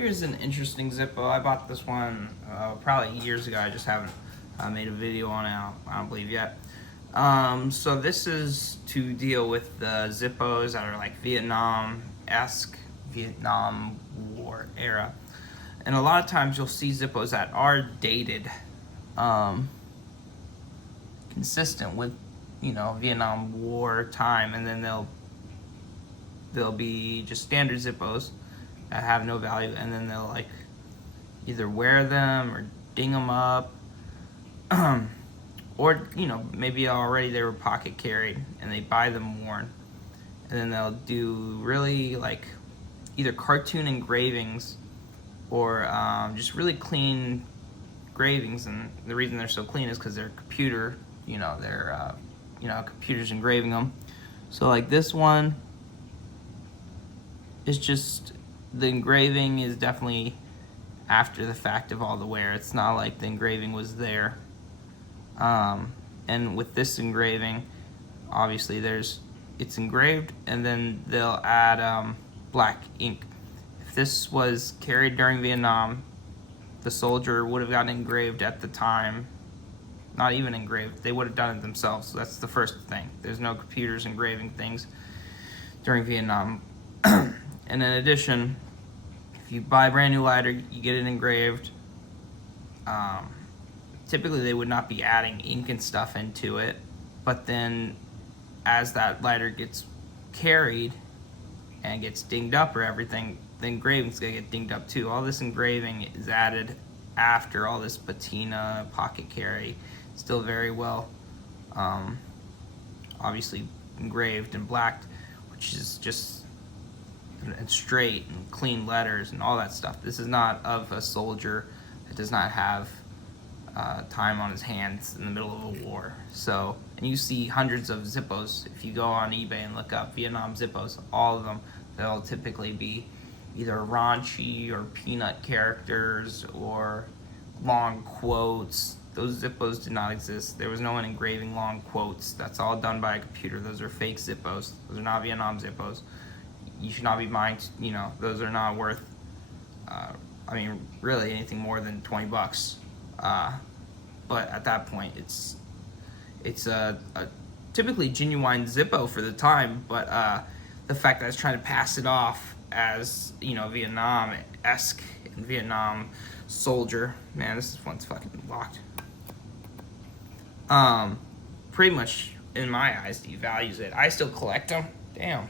Here's an interesting Zippo. I bought this one probably years ago. I just haven't made a video on it, I don't believe yet. So this is to deal with the Zippos that are like Vietnam-esque, Vietnam War era. And a lot of times you'll see Zippos that are dated, consistent with, you know, Vietnam War time, and then they'll be just standard Zippos that have no value, and then they'll like either wear them or ding them up, or you know, maybe already they were pocket carried and they buy them worn, and then they'll do really like either cartoon engravings or just really clean engravings. And the reason they're so clean is because they're computer, you know, they're computers engraving them. So like this one is just, the engraving is definitely after the fact of all the wear. It's not like the engraving was there. And with this engraving, obviously it's engraved, and then they'll add black ink. If this was carried during Vietnam, the soldier would have gotten engraved at the time. Not even engraved, they would have done it themselves. So that's the first thing. There's no computers engraving things during Vietnam. And in addition, if you buy a brand new lighter, you get it engraved. Typically they would not be adding ink and stuff into it, but then as that lighter gets carried and gets dinged up or everything, the engraving's gonna get dinged up too. All this engraving is added after all this patina, pocket carry, still very well obviously engraved and blacked, which is just and straight and clean letters and all that stuff. This is not of a soldier that does not have time on his hands in the middle of a war. So, and you see hundreds of Zippos. If you go on eBay and look up Vietnam Zippos, all of them, they'll typically be either raunchy or peanut characters or long quotes. Those Zippos did not exist. There was no one engraving long quotes. That's all done by a computer. Those are fake Zippos. Those are not Vietnam Zippos. You should not be buying, you know, those are not worth, I mean, really anything more than 20 bucks. But at that point, it's a typically genuine Zippo for the time, but the fact that it's trying to pass it off as, you know, Vietnam-esque and Vietnam soldier. Man, this one's fucking locked. Pretty much, in my eyes, devalues it. I still collect them. Damn.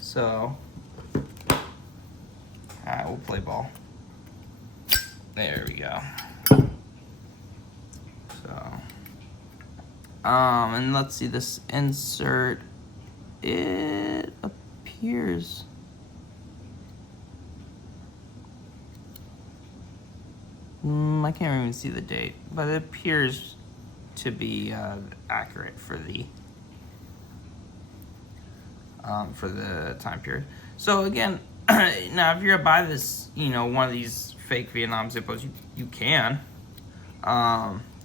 So, we'll play ball. There we go. So, and let's see this insert. It appears. I can't even see the date, but it appears to be accurate for the time period. So again, now if you're gonna buy this, you know, one of these fake Vietnam Zippos, you can.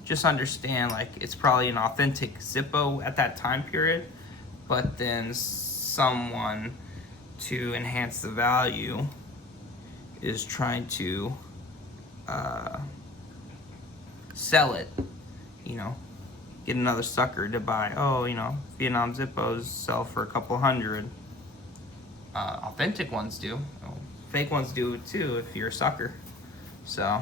Just understand, like, it's probably an authentic Zippo at that time period, but then someone, to enhance the value, is trying to sell it, you know, get another sucker to buy. Oh, you know, Vietnam Zippos sell for a couple hundred. Authentic ones do. Fake ones do too if you're a sucker. So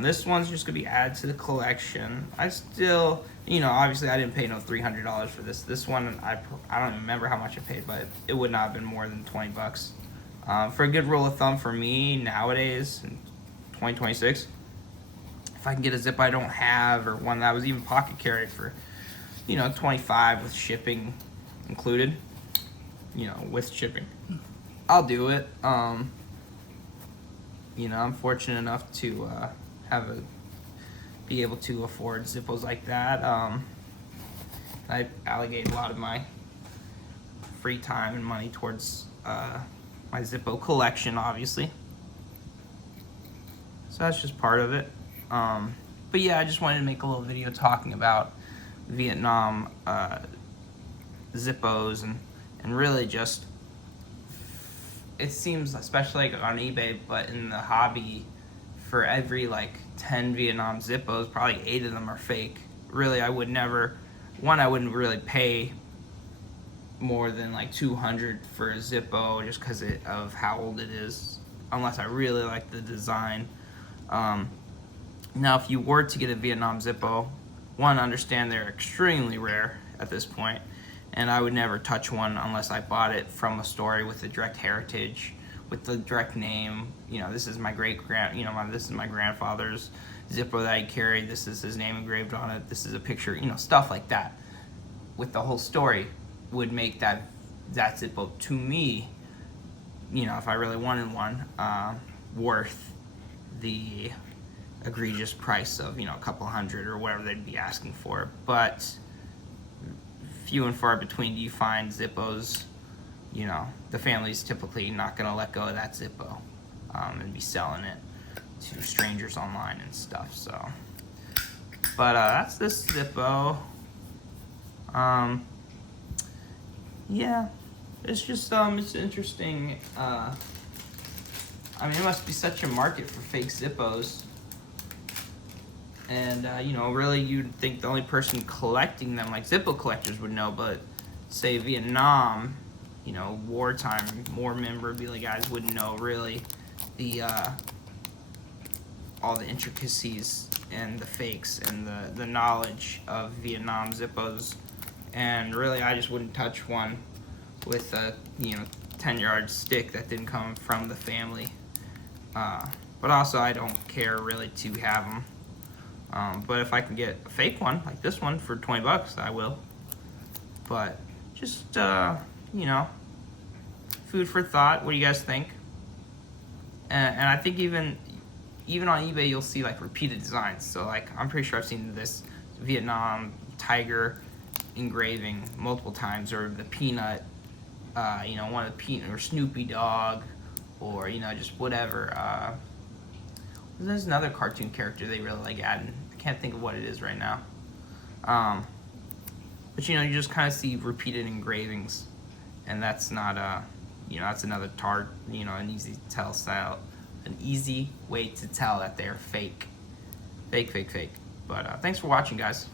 this one's just gonna be added to the collection. I still, you know, obviously I didn't pay no $300 for this. This one, I don't even remember how much I paid, but it would not have been more than 20 bucks. For a good rule of thumb for me nowadays in 2026, if I can get a Zippo I don't have, or one that was even pocket carried for, you know, 25 with shipping included, you know, with shipping, I'll do it. You know, I'm fortunate enough to be able to afford Zippos like that. I allocate a lot of my free time and money towards my Zippo collection, obviously. So that's just part of it. But yeah, I just wanted to make a little video talking about Vietnam Zippos and really just it seems, especially like on eBay, but in the hobby, for every like 10 Vietnam Zippos, probably 8 of them are fake. Really, I would never, I wouldn't really pay more than like 200 for a Zippo just because of how old it is, unless I really like the design. Now, if you were to get a Vietnam Zippo, one, understand they're extremely rare at this point, and I would never touch one unless I bought it from a store with the direct heritage, with the direct name. You know, this is my this is my grandfather's Zippo that he carried. This is his name engraved on it. This is a picture. You know, stuff like that, with the whole story, would make that Zippo, to me, you know, if I really wanted one, worth the egregious price of, you know, a couple hundred or whatever they'd be asking for. But few and far between do you find Zippos. You know, the family's typically not going to let go of that Zippo and be selling it to strangers online and stuff. So, but that's this Zippo. Yeah, it's just it's interesting. I mean, it must be such a market for fake Zippos. And, you know, really you'd think the only person collecting them, like Zippo collectors, would know, but say Vietnam, you know, wartime war memorabilia guys wouldn't know really the all the intricacies and the fakes and the knowledge of Vietnam Zippos. And really, I just wouldn't touch one with a, you know, 10-yard stick that didn't come from the family. But also, I don't care really to have them. But if I can get a fake one, like this one, for 20 bucks, I will. But just, you know, food for thought. What do you guys think? And I think even on eBay, you'll see like repeated designs. So like, I'm pretty sure I've seen this Vietnam tiger engraving multiple times, or the peanut, you know, one of the peanut, or Snoopy dog, or, you know, just whatever. There's another cartoon character they really like adding. I can't think of what it is right now. But, you know, you just kind of see repeated engravings, and that's not, you know, that's another you know, an easy way to tell that they're fake. Fake. But thanks for watching, guys.